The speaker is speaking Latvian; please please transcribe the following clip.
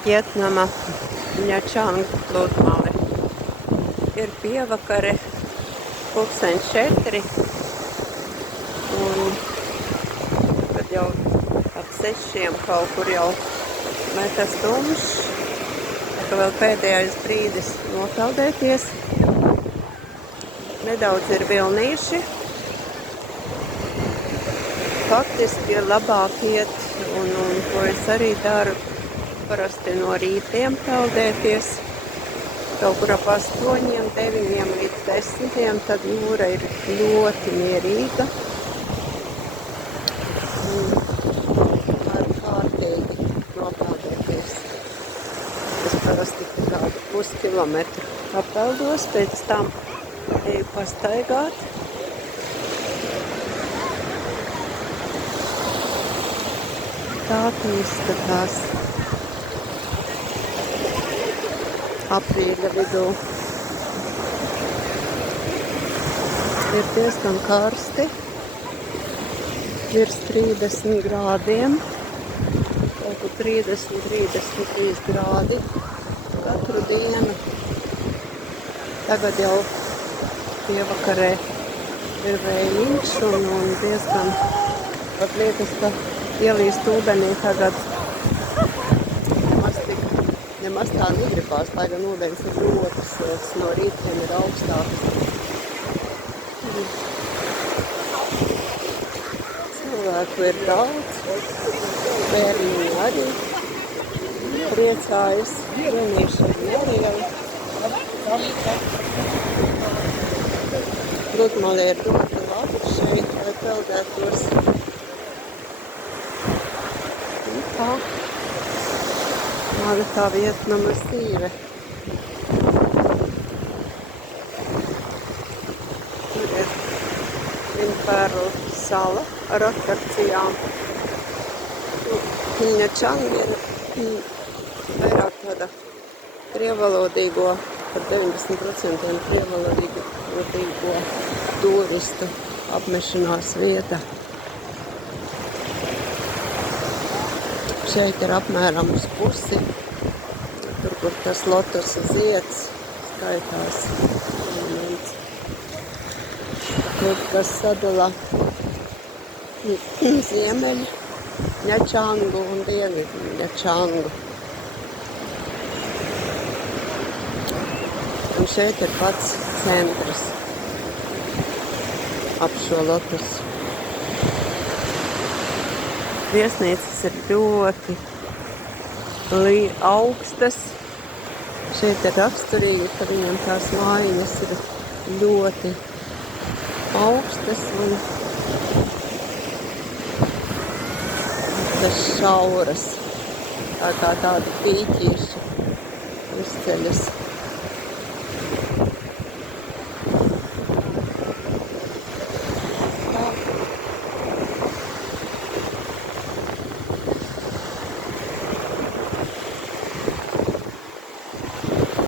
Vietnama, Ņačanga pludmale. Ir pievakare, 4:00. Un tad jau ap 6:00 kaut kur jau metas tumšs. Tā kā vēl pēdējais brīdis nopeldēties. Nedaudz ir vilnīši. Faktiski ir labāk iet, un ko es arī daru, parasti no rītiem peldēties. Kaut kur ap 8, 9 līdz 10, tad jūra ir ļoti mierīga. Var kārtīgi nopeldēties. Es parasti kādu puskilometru papeldos, pēc tam eju pastaigāt. Tā izskatās aprīļa vidū. Ir diezgan karsti, virs 30 grādiem, kaut kur 30, 33 grādi katru dienu. Tagad jau pievakarē ir vējiņš un diezgan pat liekas, ka ielīst ūdenī tagad nemaz tā negribās, lai gan ūdens ir ļoti silts, no rītiem ir augstāks. Cilvēku ir daudz, bērni arī priecājas, jaunieši arī. Pludmale ir ļoti labi šeit, lai peldētos. Tāda tā Vietnamas dzīve. Tur ir Vinpērlu sala ar atrakcijām. Ņačanga ir vairāk tāda krievalodīgo, par 90% krievalodīgo turistu apmešanās vieta. Šeit ir apmēram uz pusi, tur, kur tas lotosa zieds skaitās. Tur, kas sadala ziemeļu Ņačangu un dienvidu Ņačangu. Un šeit ir pats centrs ap šo lotosu. Viesnīcas ir ļoti augstas. Šeit ir raksturīgi, ka viņam tās mājiņas ir ļoti augstas un tas šauras. Tā kā tādi pīķīši izceļas.